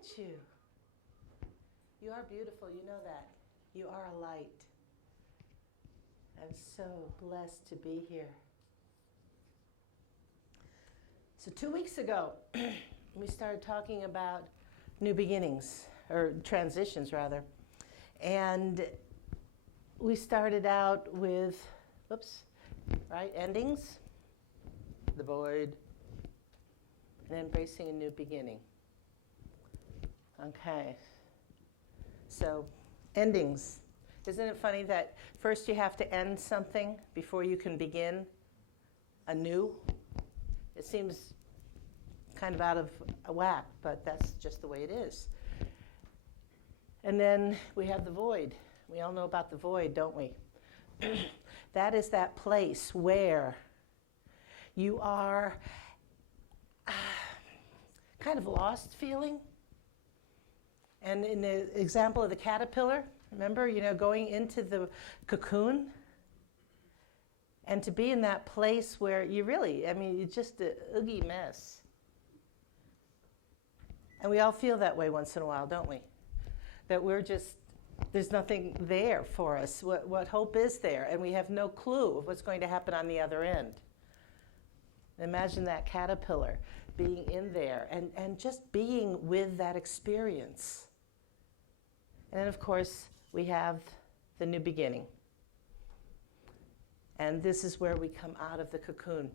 at you. You are beautiful. You know that. You are a light. I'm so blessed to be here. So 2 weeks ago, we started talking about new beginnings, or transitions rather. And we started out with, endings, the void, and embracing a new beginning. Okay. So, endings. Isn't it funny that first you have to end something before you can begin anew? It seems kind of out of whack, but that's just the way it is. And then we have the void. We all know about the void, don't we? That is that place where you are kind of lost feeling. And in the example of the caterpillar, remember, going into the cocoon, and to be in that place where you really, it's just an oogie mess. And we all feel that way once in a while, don't we? That there's nothing there for us. What hope is there? And we have no clue of what's going to happen on the other end. Imagine that caterpillar being in there and just being with that experience. And then, of course, we have the new beginning. And this is where we come out of the cocoon.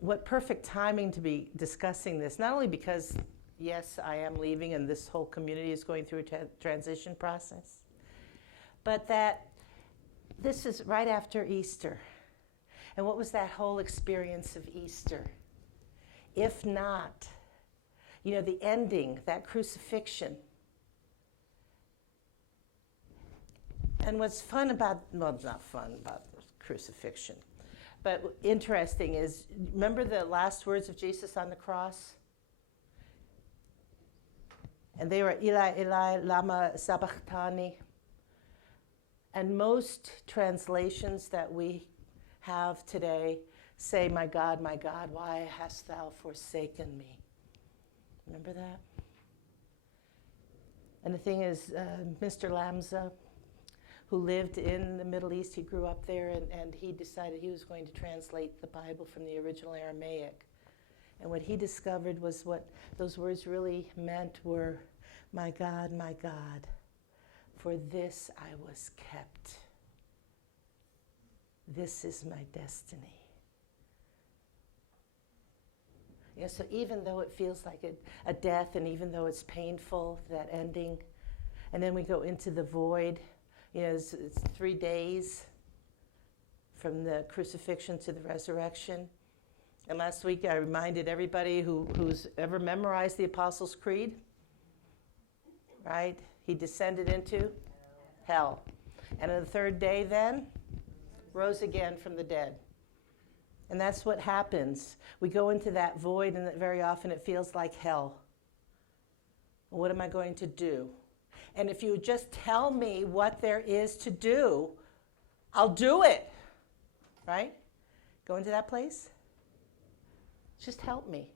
What perfect timing to be discussing this, not only because, yes, I am leaving and this whole community is going through a transition process, but that this is right after Easter. And what was that whole experience of Easter? If not, the ending, that crucifixion. And what's fun about, it's not fun about crucifixion, but interesting is, remember the last words of Jesus on the cross? And they were, Eli, Eli, lama sabachthani. And most translations that we have today say, my God, why hast thou forsaken me? Remember that? And the thing is, Mr. Lamza, who lived in the Middle East, he grew up there, and he decided he was going to translate the Bible from the original Aramaic. And what he discovered was what those words really meant were, my God, for this I was kept. This is my destiny. Yeah, so even though it feels like a death, and even though it's painful, that ending, and then we go into the void, it's 3 days from the crucifixion to the resurrection. And last week I reminded everybody who's ever memorized the Apostles' Creed, right? He descended into hell. And on the third day then, rose again from the dead. And that's what happens. We go into that void, and very often it feels like hell. What am I going to do? And if you would just tell me what there is to do, I'll do it. Right? Go into that place. Just help me.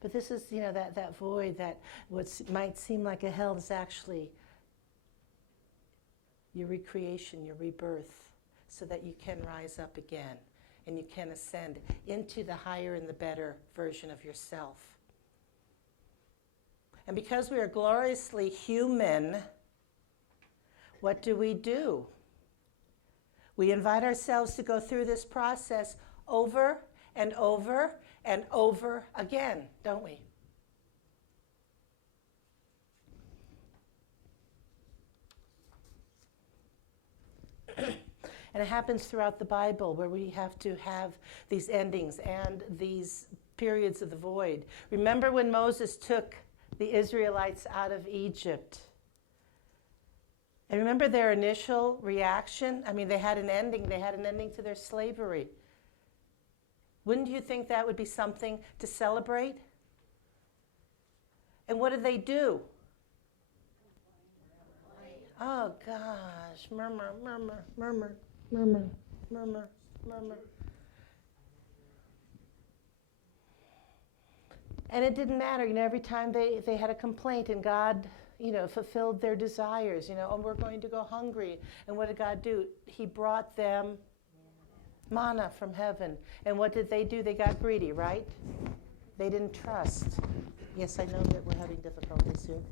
But this is, that void, that what might seem like a hell is actually your recreation, your rebirth, so that you can rise up again and you can ascend into the higher and the better version of yourself. And because we are gloriously human, what do? We invite ourselves to go through this process over and over and over again, don't we? And it happens throughout the Bible, where we have to have these endings and these periods of the void. Remember when Moses took the Israelites out of Egypt? And remember their initial reaction? They had an ending. They had an ending to their slavery. Wouldn't you think that would be something to celebrate? And what did they do? Oh, gosh. Murmur. And it didn't matter, every time they had a complaint and God, fulfilled their desires, oh, we're going to go hungry. And what did God do? He brought them manna from heaven. And what did they do? They got greedy, right? They didn't trust. Yes, I know that we're having difficulties here.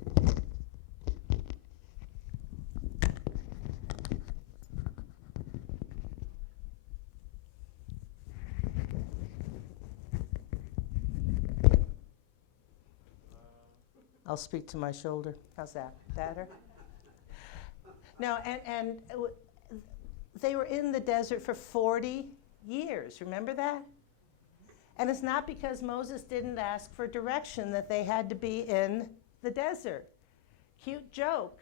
I'll speak to my shoulder. How's that? Better? No, and they were in the desert for 40 years. Remember that? And it's not because Moses didn't ask for direction that they had to be in the desert. Cute joke.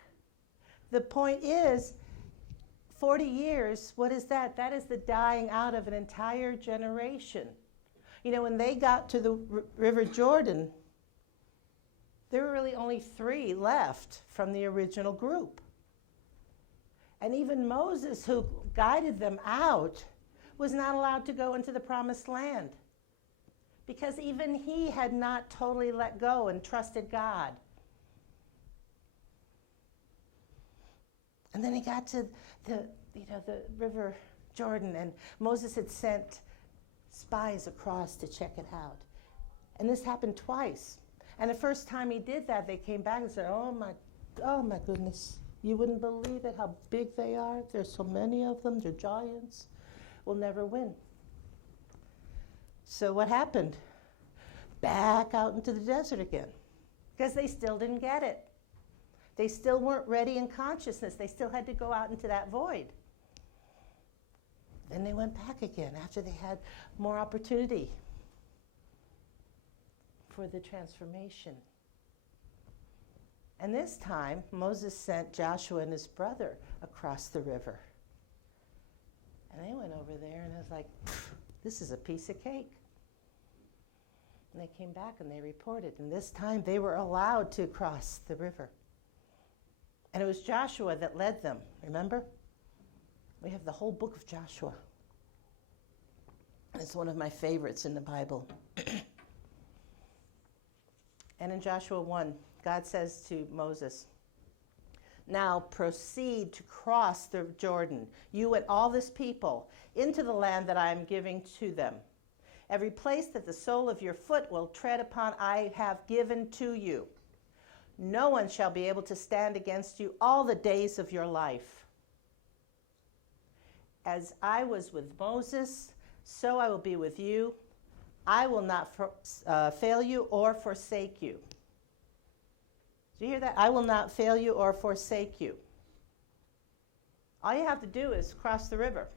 The point is, 40 years, what is that? That is the dying out of an entire generation. When they got to the River Jordan, there were really only 3 left from the original group. And even Moses, who guided them out, was not allowed to go into the promised land because even he had not totally let go and trusted God. And then he got to the River Jordan, and Moses had sent spies across to check it out. And this happened twice. And the first time he did that, they came back and said, oh my goodness, you wouldn't believe it, how big they are. There's so many of them, they're giants. We'll never win. So what happened? Back out into the desert again, because they still didn't get it. They still weren't ready in consciousness. They still had to go out into that void. Then they went back again after they had more opportunity for the transformation. And this time, Moses sent Joshua and his brother across the river. And they went over there, and it was like, this is a piece of cake. And they came back and they reported. And this time, they were allowed to cross the river. And it was Joshua that led them, remember? We have the whole book of Joshua. It's one of my favorites in the Bible. And in Joshua 1, God says to Moses, now proceed to cross the Jordan, you and all this people, into the land that I am giving to them. Every place that the sole of your foot will tread upon, I have given to you. No one shall be able to stand against you all the days of your life. As I was with Moses, so I will be with you. I will not fail you or forsake you. Do you hear that? I will not fail you or forsake you. All you have to do is cross the river.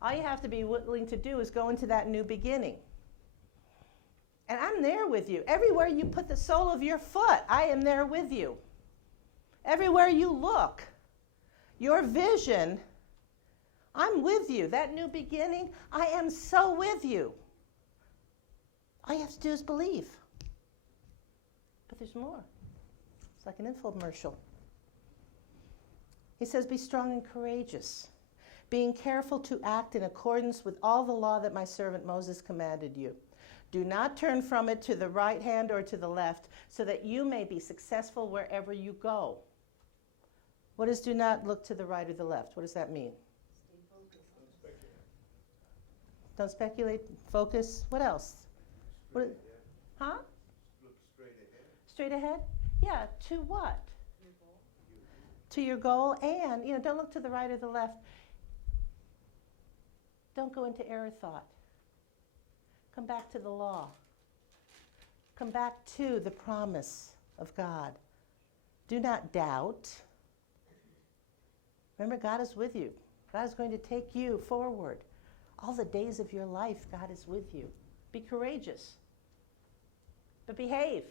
All you have to be willing to do is go into that new beginning. And I'm there with you. Everywhere you put the sole of your foot, I am there with you. Everywhere you look, your vision, I'm with you. That new beginning, I am so with you. All you have to do is believe. But there's more. It's like an infomercial. He says, be strong and courageous, being careful to act in accordance with all the law that my servant Moses commanded you. Do not turn from it to the right hand or to the left, so that you may be successful wherever you go. What does do not look to the right or the left? What does that mean? Don't speculate. Focus. What else? What, huh? Look straight ahead. Straight ahead? Yeah, to what? Your goal. To your goal, and don't look to the right or the left. Don't go into error thought. Come back to the law. Come back to the promise of God. Do not doubt. Remember, God is with you. God is going to take you forward. All the days of your life, God is with you. Be courageous. But behave.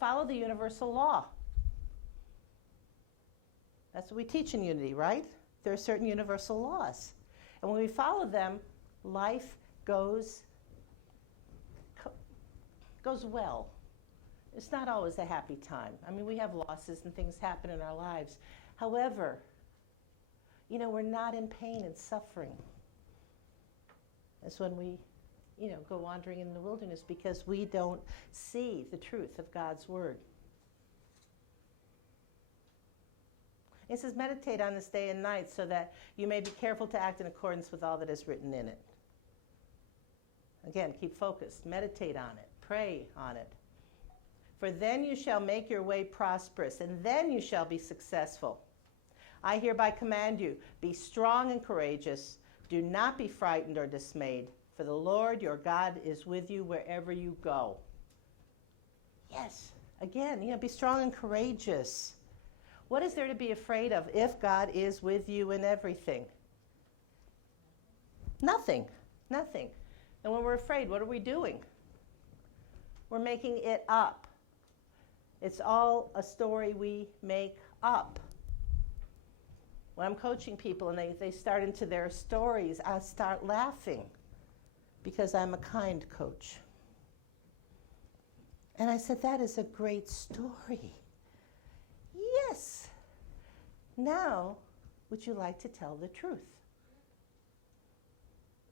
Follow the universal law. That's what we teach in Unity, right? There are certain universal laws. And when we follow them, life goes well. It's not always a happy time. I mean, we have losses and things happen in our lives. However, we're not in pain and suffering. It's when we go wandering in the wilderness because we don't see the truth of God's word. It says, meditate on this day and night so that you may be careful to act in accordance with all that is written in it. Again, keep focused. Meditate on it. Pray on it. For then you shall make your way prosperous, and then you shall be successful. I hereby command you, be strong and courageous. Do not be frightened or dismayed, for the Lord your God is with you wherever you go. Yes, again, be strong and courageous. What is there to be afraid of if God is with you in everything? Nothing. Nothing. And when we're afraid, what are we doing? We're making it up. It's all a story we make up. When I'm coaching people and they start into their stories, I start laughing because I'm a kind coach. And I said, that is a great story. Yes. Now, would you like to tell the truth?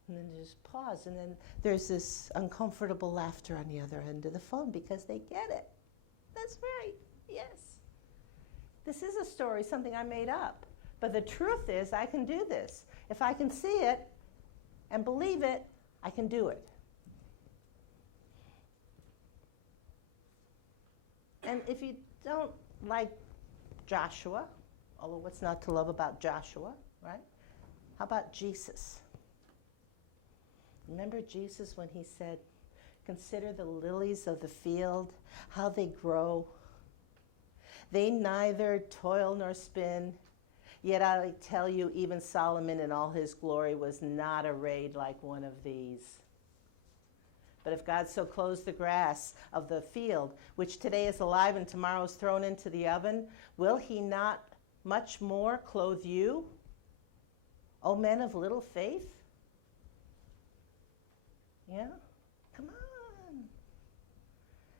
And then just pause, and then there's this uncomfortable laughter on the other end of the phone because they get it. That's right, yes. This is a story, something I made up. But the truth is, I can do this. If I can see it and believe it, I can do it. And if you don't like Joshua, although what's not to love about Joshua, right? How about Jesus? Remember Jesus when he said, consider the lilies of the field, how they grow. They neither toil nor spin, yet I tell you, even Solomon in all his glory was not arrayed like one of these. But if God so clothes the grass of the field, which today is alive and tomorrow is thrown into the oven, will he not much more clothe you, O men of little faith? Yeah? Come on.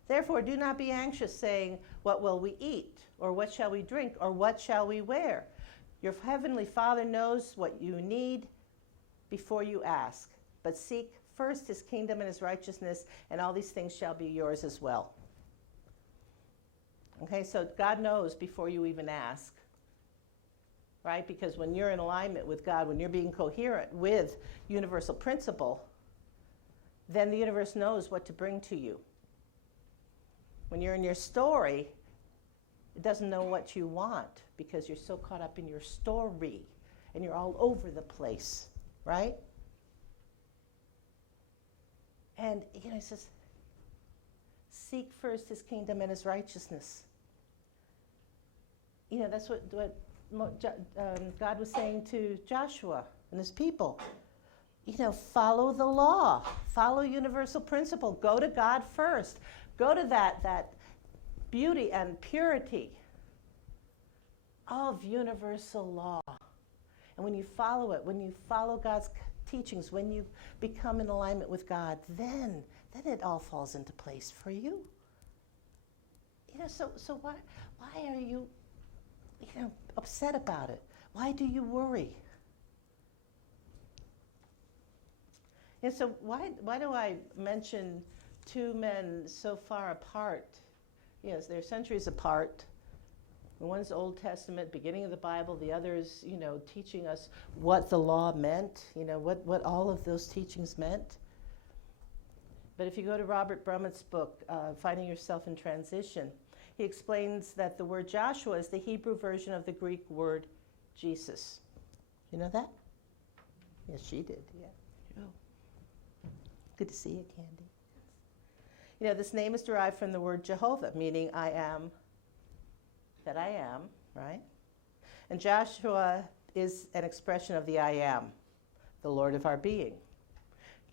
Therefore, do not be anxious, saying, what will we eat? Or what shall we drink? Or what shall we wear? Your heavenly Father knows what you need before you ask. But seek first his kingdom and his righteousness, and all these things shall be yours as well. Okay, so God knows before you even ask. Right? Because when you're in alignment with God, when you're being coherent with universal principle, then the universe knows what to bring to you. When you're in your story, it doesn't know what you want because you're so caught up in your story and you're all over the place, right? And, he says, seek first his kingdom and his righteousness. That's what God was saying to Joshua and his people. Follow the law, follow universal principle, go to God first, go to that beauty and purity of universal law. And when you follow it, when you follow God's teachings, when you become in alignment with God, then it all falls into place for you. So why are you, upset about it? Why do you worry? And so why do I mention two men so far apart? Yes, they're centuries apart. One's Old Testament, beginning of the Bible. The other's, teaching us what the law meant, what all of those teachings meant. But if you go to Robert Brummett's book, Finding Yourself in Transition, he explains that the word Joshua is the Hebrew version of the Greek word Jesus. You know that? Yes, she did, yeah. Oh. Good to see you, Candy. This name is derived from the word Jehovah, meaning I am that I am, right? And Joshua is an expression of the I am, the Lord of our being.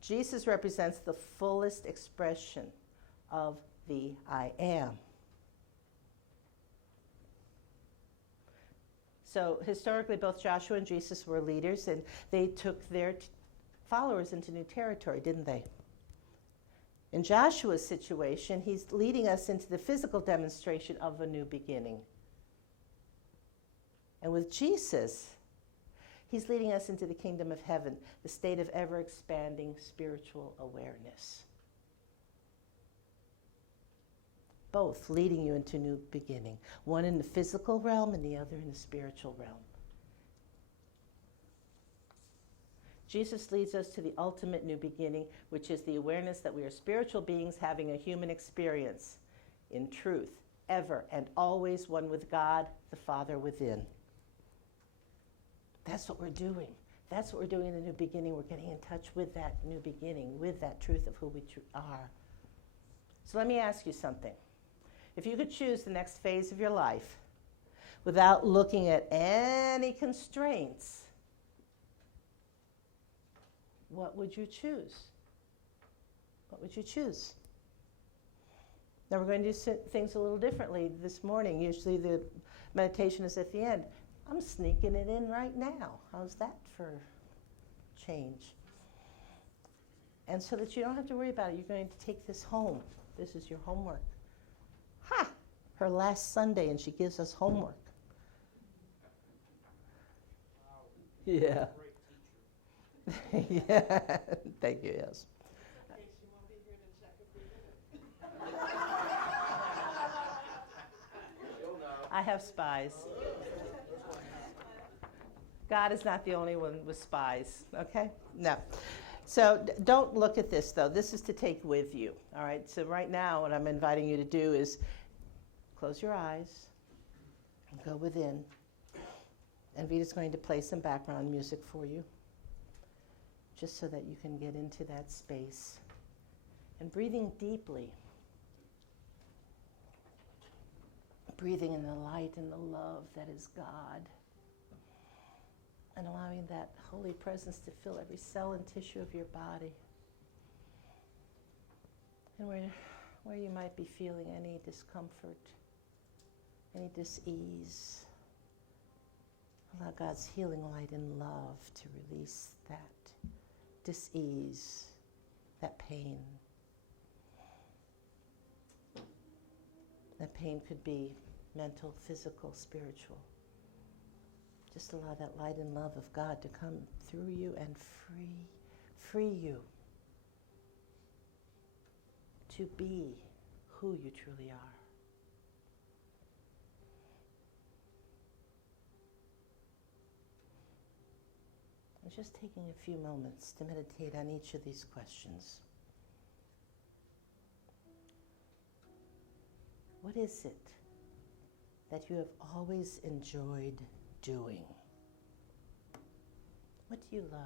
Jesus represents the fullest expression of the I am. So historically, both Joshua and Jesus were leaders, and they took their followers into new territory, didn't they? In Joshua's situation, he's leading us into the physical demonstration of a new beginning. And with Jesus, He's leading us into the kingdom of heaven, the state of ever-expanding spiritual awareness. Both leading you into new beginning, one in the physical realm and the other in the spiritual realm. Jesus leads us to the ultimate new beginning, which is the awareness that we are spiritual beings having a human experience in truth, ever and always one with God, the Father within. That's what we're doing. That's what we're doing in the new beginning. We're getting in touch with that new beginning, with that truth of who we are. So let me ask you something. If you could choose the next phase of your life without looking at any constraints, what would you choose? What would you choose? Now we're going to do things a little differently this morning. Usually the meditation is at the end. I'm sneaking it in right now. How's that for change? And so that you don't have to worry about it, you're going to take this home. This is your homework. Ha! Her last Sunday and she gives us homework. Wow. Yeah. Great teacher. Yeah. Thank you, yes. Okay, she won't be here to check if we did it. You'll know. I have spies. God is not the only one with spies, okay? No. So don't look at this, though. This is to take with you, all right? So right now, what I'm inviting you to do is close your eyes and go within. And Vita's going to play some background music for you, just so that you can get into that space. And breathing deeply. Breathing in the light and the love that is God. And allowing that holy presence to fill every cell and tissue of your body. And where you might be feeling any discomfort, any dis-ease, allow God's healing light and love to release that dis-ease, that pain. That pain could be mental, physical, spiritual. Just allow that light and love of God to come through you and free you to be who you truly are. And just taking a few moments to meditate on each of these questions. What is it that you have always enjoyed doing? What do you love?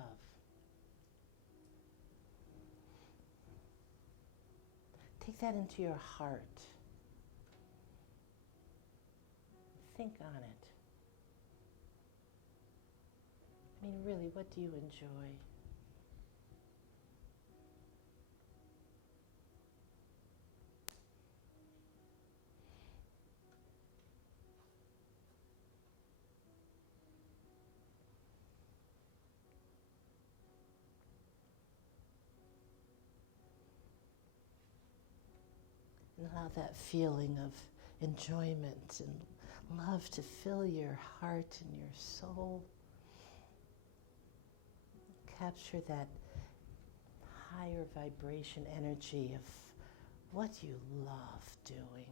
Take that into your heart. Think on it. I mean, really, what do you enjoy? And allow that feeling of enjoyment and love to fill your heart and your soul. Capture that higher vibration energy of what you love doing.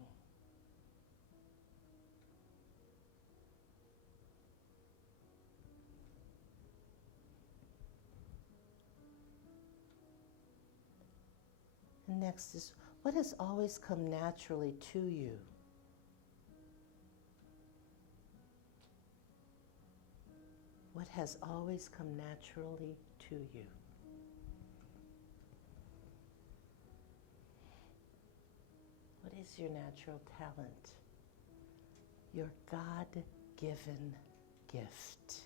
And next is, what has always come naturally to you? What has always come naturally to you? What is your natural talent? Your God-given gift.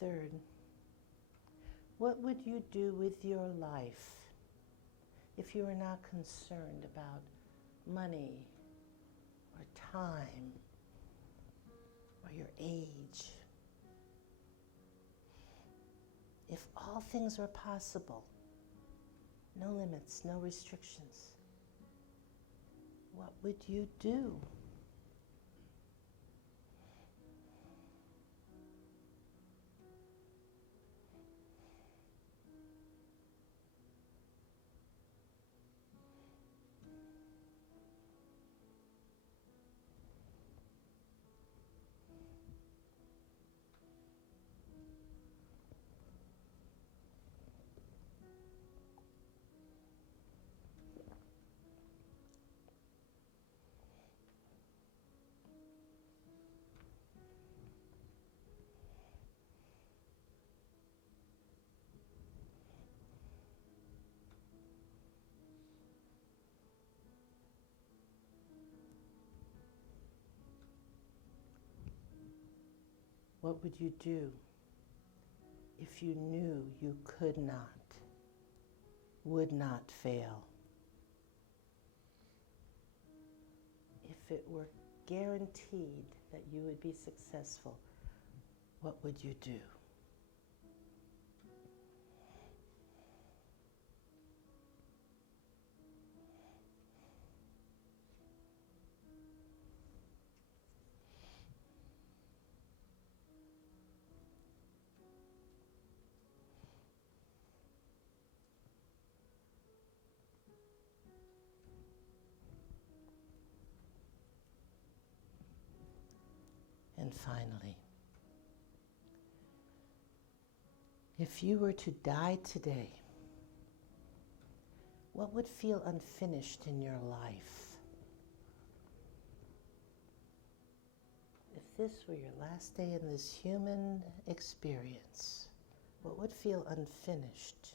Third, what would you do with your life if you are not concerned about money or time or your age, if all things were possible, no limits, no restrictions, what would you do? What would you do if you knew you could not, would not fail? If it were guaranteed that you would be successful, what would you do? And finally, if you were to die today, what would feel unfinished in your life? If this were your last day in this human experience, what would feel unfinished?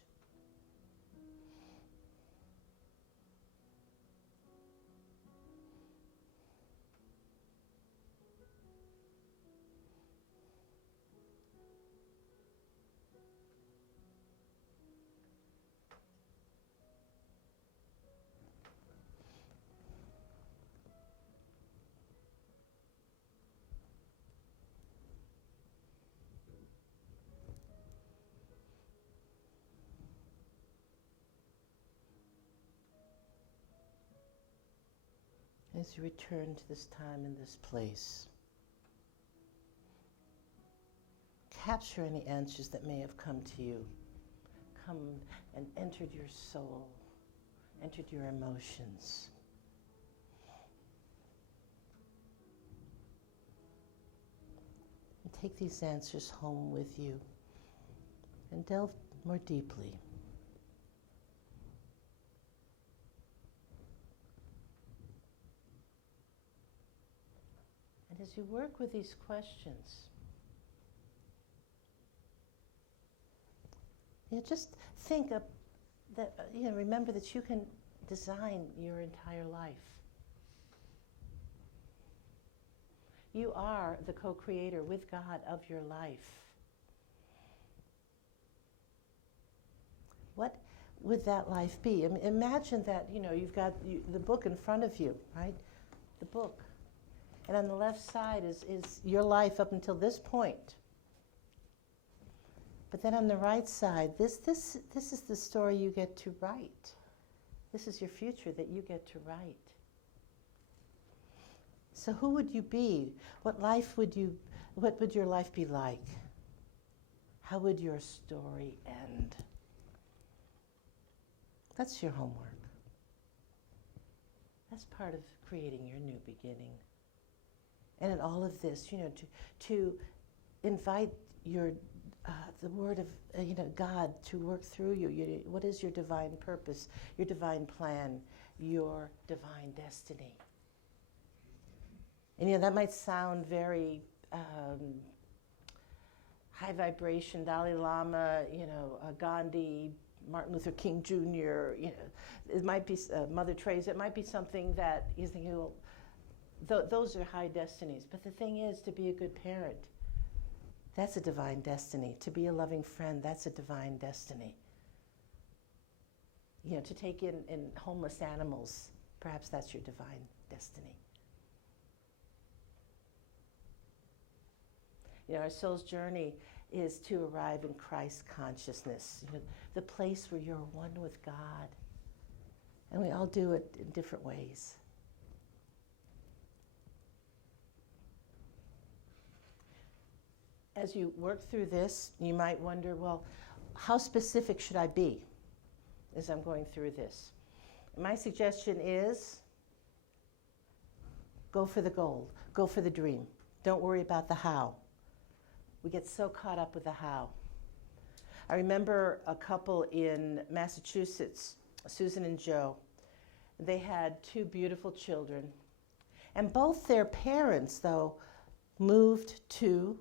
As you return to this time and this place, capture any answers that may have come to you, come and entered your soul, entered your emotions. And take these answers home with you and delve more deeply. And as you work with these questions, just think of that. Remember that you can design your entire life. You are the co-creator with God of your life. What would that life be? Imagine that, you've got the book in front of you, right? The book. And on the left side is your life up until this point. But then on the right side, this is the story you get to write. This is your future that you get to write. So who would you be? What would your life be like? How would your story end? That's your homework. That's part of creating your new beginning. And in all of this, to invite the word of God to work through you. What is your divine purpose, your divine plan, your divine destiny? And that might sound very high vibration, Dalai Lama, Gandhi, Martin Luther King Jr., it might be Mother Teresa. It might be something that you think, those are high destinies. But the thing is, to be a good parent, that's a divine destiny. To be a loving friend, that's a divine destiny. to take in homeless animals. Perhaps that's your divine destiny. Our soul's journey is to arrive in Christ consciousness, the place where you're one with God. And we all do it in different ways. As you work through this, you might wonder, well, how specific should I be as I'm going through this? And my suggestion is go for the goal, go for the dream. Don't worry about the how. We get so caught up with the how. I remember a couple in Massachusetts, Susan and Joe. They had 2 beautiful children. And both their parents, though, moved to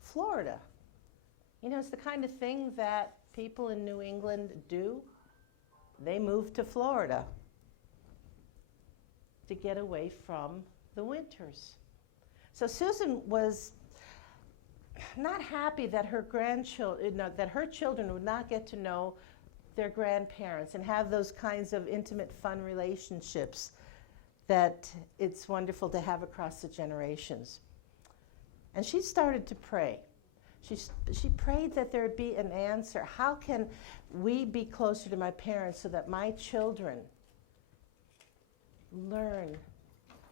Florida. It's the kind of thing that people in New England do. They moved to Florida to get away from the winters. So Susan was not happy that her children would not get to know their grandparents and have those kinds of intimate, fun relationships that it's wonderful to have across the generations. And she started to pray. She prayed that there would be an answer. How can we be closer to my parents so that my children learn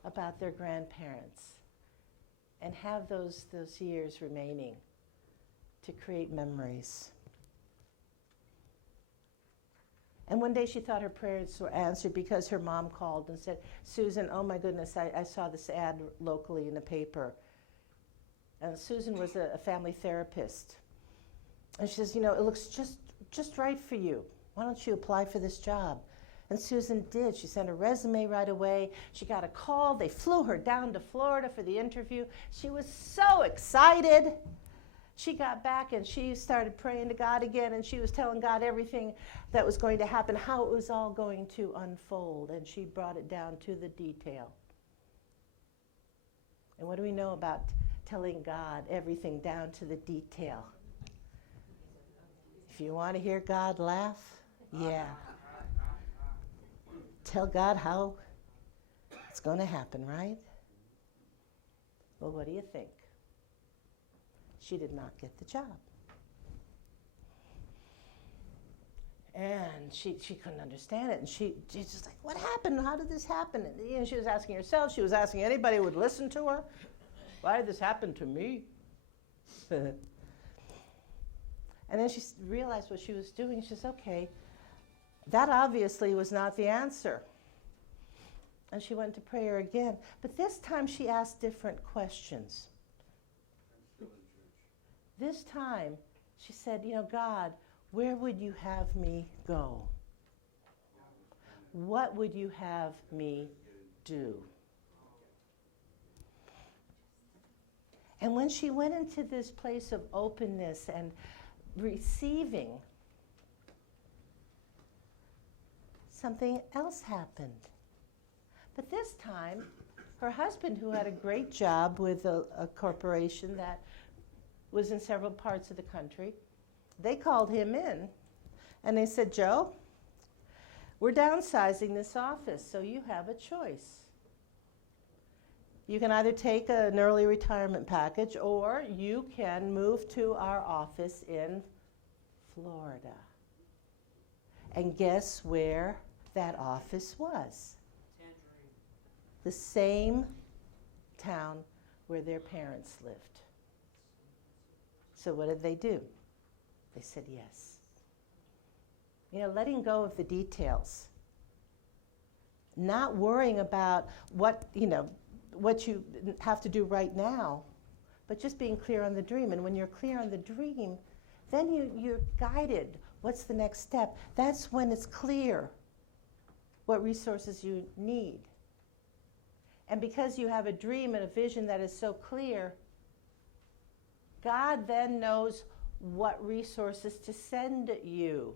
about their grandparents and have those years remaining to create memories? And one day she thought her prayers were answered because her mom called and said, Susan, oh my goodness, I saw this ad locally in the paper. And Susan was a family therapist. And she says, it looks just right for you. Why don't you apply for this job? And Susan did. She sent a resume right away. She got a call. They flew her down to Florida for the interview. She was so excited. She got back and she started praying to God again, and she was telling God everything that was going to happen, how it was all going to unfold, and she brought it down to the detail. And what do we know about telling God everything down to the detail? If you want to hear God laugh, yeah. Tell God how it's going to happen, right? Well, what do you think? She did not get the job. And she couldn't understand it. And she's just like, what happened? How did this happen? And she was asking herself. She was asking anybody who would listen to her. Why did this happen to me? And then she realized what she was doing. She says, okay, that obviously was not the answer. And she went to prayer again. But this time she asked different questions. This time she said, God, where would you have me go? What would you have me do? And when she went into this place of openness and receiving, something else happened. But this time, her husband, who had a great job with a corporation that was in several parts of the country, they called him in and they said, Joe, we're downsizing this office, so you have a choice. You can either take an early retirement package or you can move to our office in Florida. And guess where that office was? The same town where their parents lived. So what did they do? They said yes. Letting go of the details. Not worrying about what you have to do right now, but just being clear on the dream. And when you're clear on the dream, then you're guided. What's the next step? That's when it's clear what resources you need. And because you have a dream and a vision that is so clear, God then knows what resources to send you.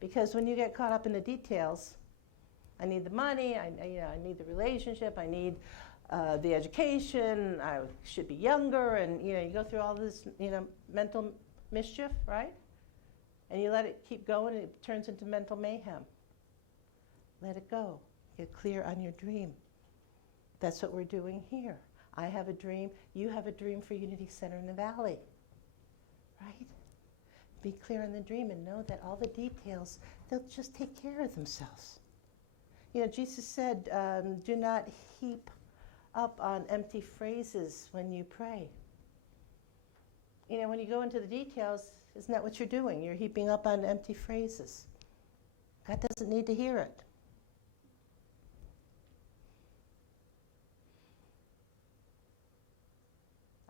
Because when you get caught up in the details, I need the money, I need the relationship, I need the education, I should be younger, and you go through all this mental mischief, right? And you let it keep going, and it turns into mental mayhem. Let it go. Get clear on your dream. That's what we're doing here. I have a dream. You have a dream for Unity Center in the Valley, right? Be clear on the dream and know that all the details, they'll just take care of themselves. You know, Jesus said, do not heap up on empty phrases when you pray. You know, when you go into the details, isn't that what you're doing? You're heaping up on empty phrases. God doesn't need to hear it.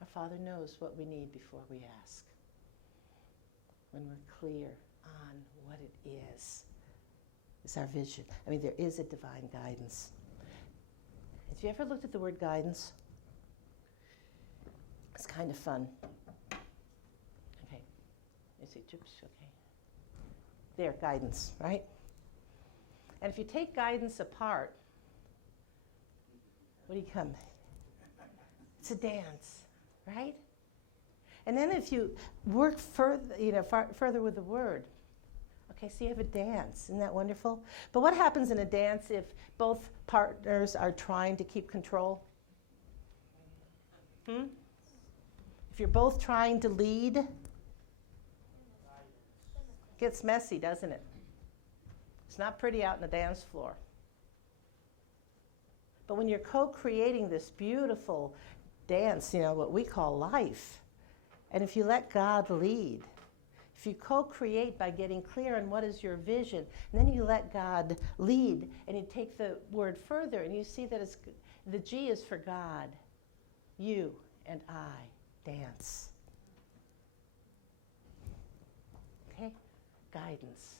Our Father knows what we need before we ask. When we're clear on what it is our vision. I mean, there is a divine guidance. Have you ever looked at the word guidance? It's kind of fun. Okay. You see, oops, okay. There, guidance, right? And if you take guidance apart, what do you come? It's a dance, right? And then if you work further, further with the word, okay, so you have a dance. Isn't that wonderful? But what happens in a dance if both partners are trying to keep control? If you're both trying to lead, it gets messy, doesn't it? It's not pretty out in the dance floor. But when you're co-creating this beautiful dance, what we call life, and if you let God lead, if you co-create by getting clear on what is your vision, and then you let God lead, and you take the word further, and you see that the G is for God. You and I dance. Okay? Guidance.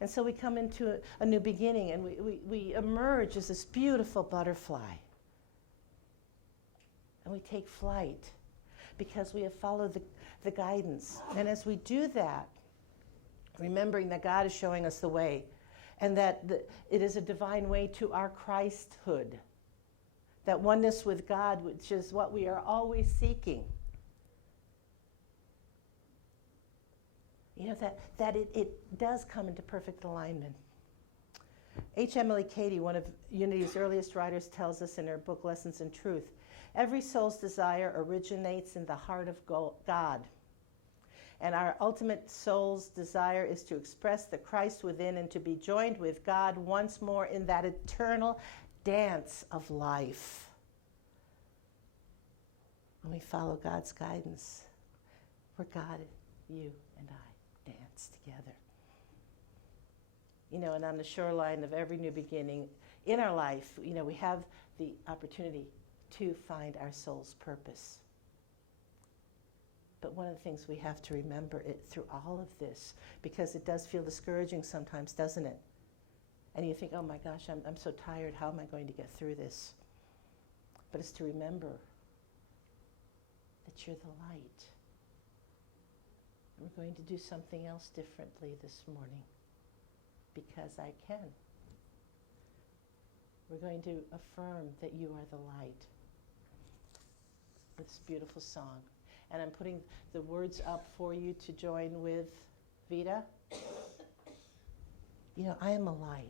And so we come into a new beginning, and we emerge as this beautiful butterfly. And we take flight because we have followed the guidance. And as we do that, remembering that God is showing us the way, and that it is a divine way to our Christhood, that oneness with God, which is what we are always seeking. That it does come into perfect alignment. H. Emily Cady, one of Unity's earliest writers, tells us in her book, Lessons in Truth, every soul's desire originates in the heart of God. And our ultimate soul's desire is to express the Christ within and to be joined with God once more in that eternal dance of life. When we follow God's guidance, we're God, you and I dance together. And on the shoreline of every new beginning in our life, we have the opportunity to find our soul's purpose. But one of the things we have to remember through all of this, because it does feel discouraging sometimes, doesn't it? And you think, oh my gosh, I'm so tired, how am I going to get through this? But it's to remember that you're the light. We're going to do something else differently this morning, because I can. We're going to affirm that you are the light. This beautiful song. And I'm putting the words up for you to join with Vita. I am a light.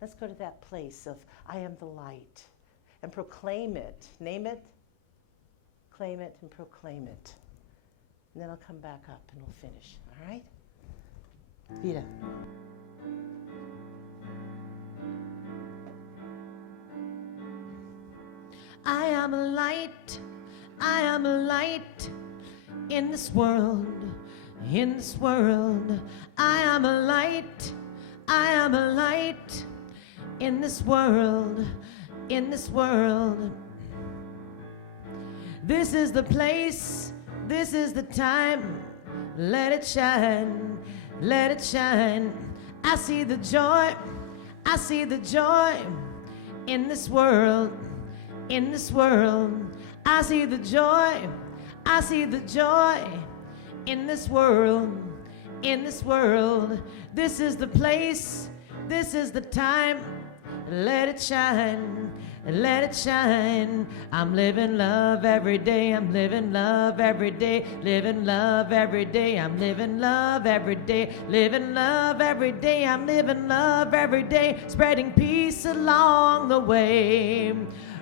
Let's go to that place of I am the light and proclaim it. Name it, claim it, and proclaim it. And then I'll come back up and we'll finish. All right? Vita. I am a light. I am a light in this world, in this world. I am a light, I am a light in this world, in this world. This is the place, this is the time. Let it shine, let it shine. I see the joy, I see the joy in this world, in this world. I see the joy, I see the joy in this world, in this world. This is the place, this is the time. Let it shine, and let it shine. I'm living love every day. I'm living love every day. Living love every day. I'm living love every day. Living love every day. I'm living love every day. Spreading peace along the way.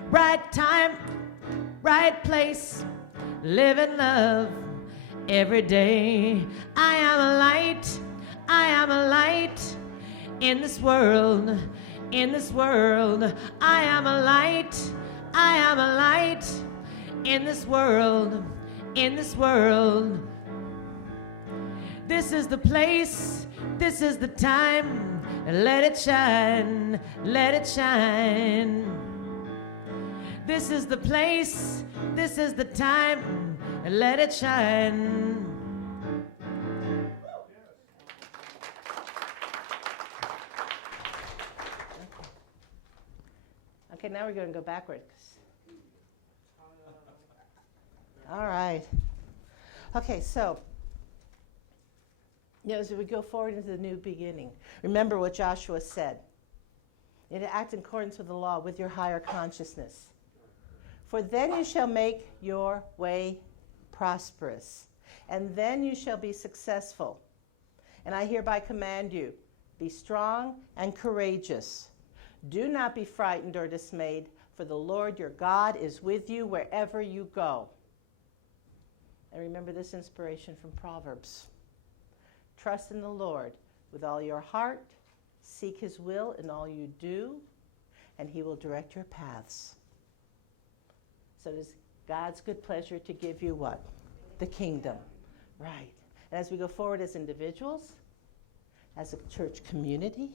Right time, right place. Living love every day. I am a light. I am a light in this world. In this world, I am a light. I am a light in this world. In this world. This is the place. This is the time. Let it shine. Let it shine. This is the place. This is the time. Let it shine. Okay, now we're going to go backwards. All right. Okay, so as we go forward into the new beginning, remember what Joshua said. You need to act in accordance with the law, with your higher consciousness. For then you shall make your way prosperous, and then you shall be successful. And I hereby command you, be strong and courageous. Do not be frightened or dismayed, for the Lord your God is with you wherever you go. And remember this inspiration from Proverbs. Trust in the Lord with all your heart, seek his will in all you do, and he will direct your paths. So it is God's good pleasure to give you what? The kingdom. Right. And as we go forward as individuals, as a church community,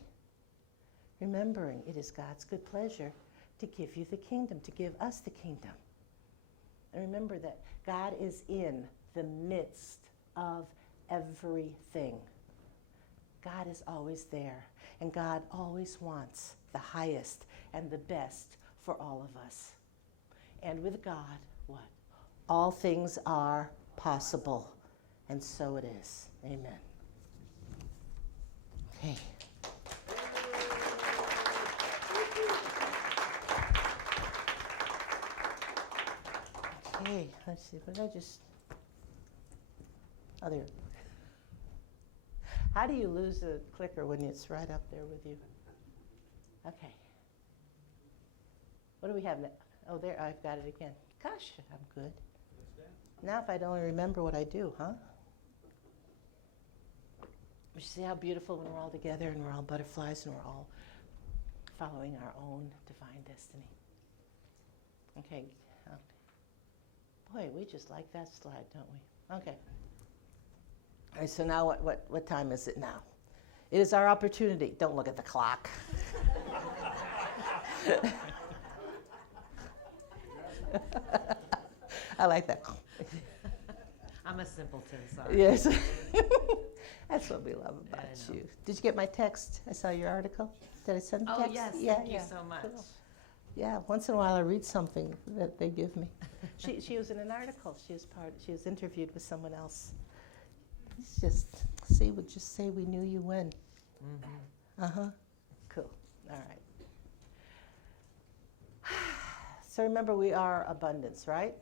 remembering it is God's good pleasure to give you the kingdom, to give us the kingdom. And remember that God is in the midst of everything. God is always there, and God always wants the highest and the best for all of us. And with God, what? All things are possible, and so it is. Amen. Okay. Okay, let's see. What did I just? Oh, there. How do you lose a clicker when it's right up there with you? Okay. What do we have now? Oh, there. I've got it again. Gosh, I'm good. Now, if I'd only remember what I do, huh? You see how beautiful when we're all together and we're all butterflies and we're all following our own divine destiny. Okay. Boy, we just like that slide, don't we? Okay. All right, so now what time is it now? It is our opportunity. Don't look at the clock. I like that. I'm a simpleton, sorry. Yes. That's what we love about you. Did you get my text? I saw your article. Did I send the Oh, text? yes, Yeah, thank you yeah. so much. Cool. Yeah, once in a while I read something that they give me. She was in an article. She was interviewed with someone else. It's just would just say we knew you when. Mm-hmm. Uh-huh. Cool. All right. So remember, we are abundance, right?